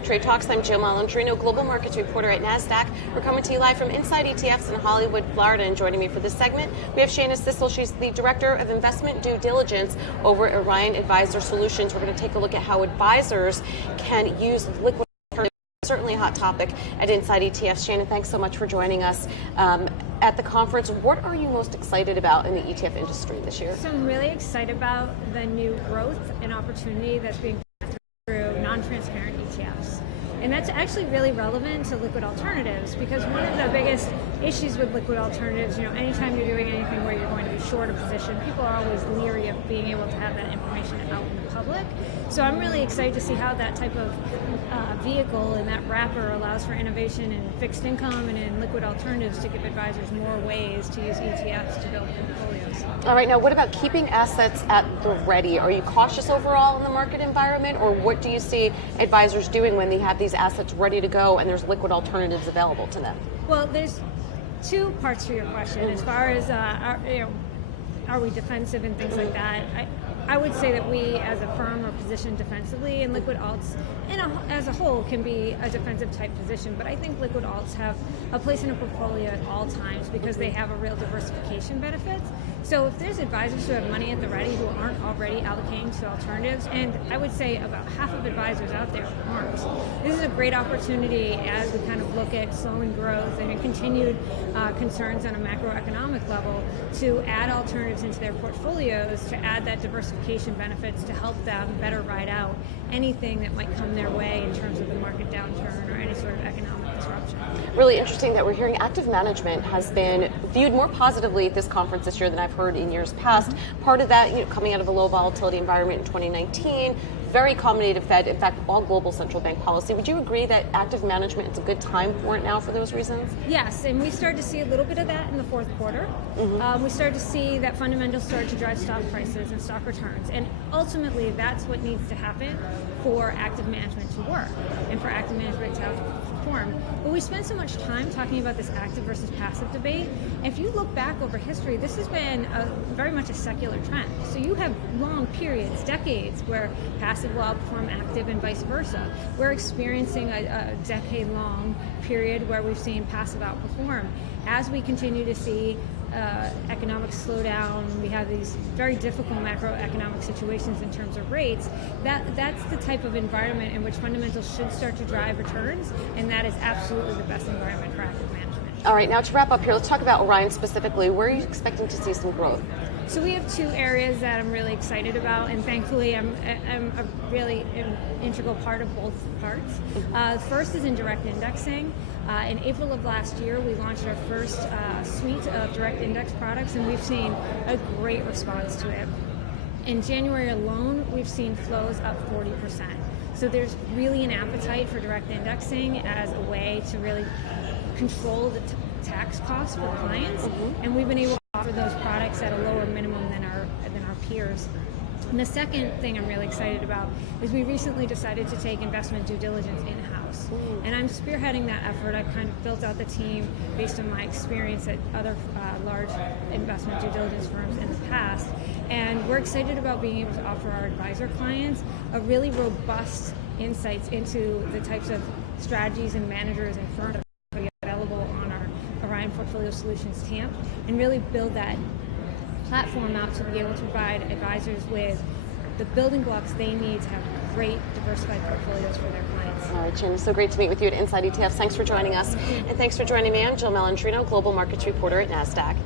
Trade Talks. I'm Joe Malandrino, Global Markets Reporter at Nasdaq. We're coming to you live from Inside ETFs in Hollywood, Florida, and joining me for this segment, we have Shana Sissel. She's the Director of Investment Due Dilligence over at Orion Advisor Solutions. We're going to take a look at how advisors can use liquid alternatives. Certainly a hot topic at Inside ETFs. Shana, thanks so much for joining us at the conference. What are you most excited about in the ETF industry this year? So I'm really excited about the new growth and opportunity that's being through non-transparent ETFs. And that's actually really relevant to liquid alternatives, because one of the biggest issues with liquid alternatives, anytime you're doing anything where you're going to be short a position, people are always leery of being able to have that information out in the public. So I'm really excited to see how that type of vehicle and that wrapper allows for innovation in fixed income and in liquid alternatives to give advisors more ways to use ETFs to build portfolios. All right, now what about keeping assets at the ready? Are you cautious overall in the market environment, or what do you see advisors doing when they have these assets ready to go and there's liquid alternatives available to them? Well, there's two parts to your question. As far as are we defensive and things like that, I would say that we as a firm are positioned defensively, and liquid alts as a whole can be a defensive type position, but I think liquid alts have a place in a portfolio at all times because they have a real diversification benefit. So if there's advisors who have money at the ready who aren't already allocating to alternatives, and I would say about half of advisors out there aren't, this is a great opportunity as we kind of look at slowing growth and continued concerns on a macroeconomic level to add alternatives into their portfolios, to add that diversification benefits to help them better ride out anything that might come their way in terms of the market downturn or any sort of economic disruption. Really interesting that we're hearing active management has been viewed more positively at this conference this year than I've heard in years past. Part of that, coming out of a low volatility environment in 2019, very accommodative Fed, in fact, all global central bank policy. Would you agree that active management is a good time for it now for those reasons? Yes, and we started to see a little bit of that in the fourth quarter. We started to see that fundamentals start to drive stock prices and stock returns. And ultimately, that's what needs to happen for active management to work and for active management to outperform. But we spend so much time talking about this active versus passive debate. If you look back over history, this has been very much a secular trend. So you have long periods, decades, where passive will outperform active and vice versa. We're experiencing a decade-long period where we've seen passive outperform. As we continue to see economic slowdown, we have these very difficult macroeconomic situations in terms of rates, that's the type of environment in which fundamentals should start to drive returns, and that is absolutely the best environment for active management. All right, now to wrap up here, let's talk about Orion specifically. Where are you expecting to see some growth? So we have two areas that I'm really excited about, and thankfully I'm a really integral part of both parts. First is in direct indexing. In April of last year, we launched our first suite of direct index products, and we've seen a great response to it. In January alone, we've seen flows up 40%. So there's really an appetite for direct indexing as a way to really control the tax costs for clients, and we've been able to offer those products at a lower minimum than our peers. And the second thing I'm really excited about is we recently decided to take investment due diligence in-house. And I'm spearheading that effort. I've kind of built out the team based on my experience at other large investment due diligence firms in the past. And we're excited about being able to offer our advisor clients a really robust insights into the types of strategies and managers and firms that are available on our Orion Portfolio Solutions TAMP, and really build that platform out to be able to provide advisors with the building blocks they need to have great diversified portfolios for their clients. All right, Shana, so great to meet with you at Inside ETFs. Thanks for joining us. And thanks for joining me. I'm Joe Malandrino, Global Markets Reporter at Nasdaq.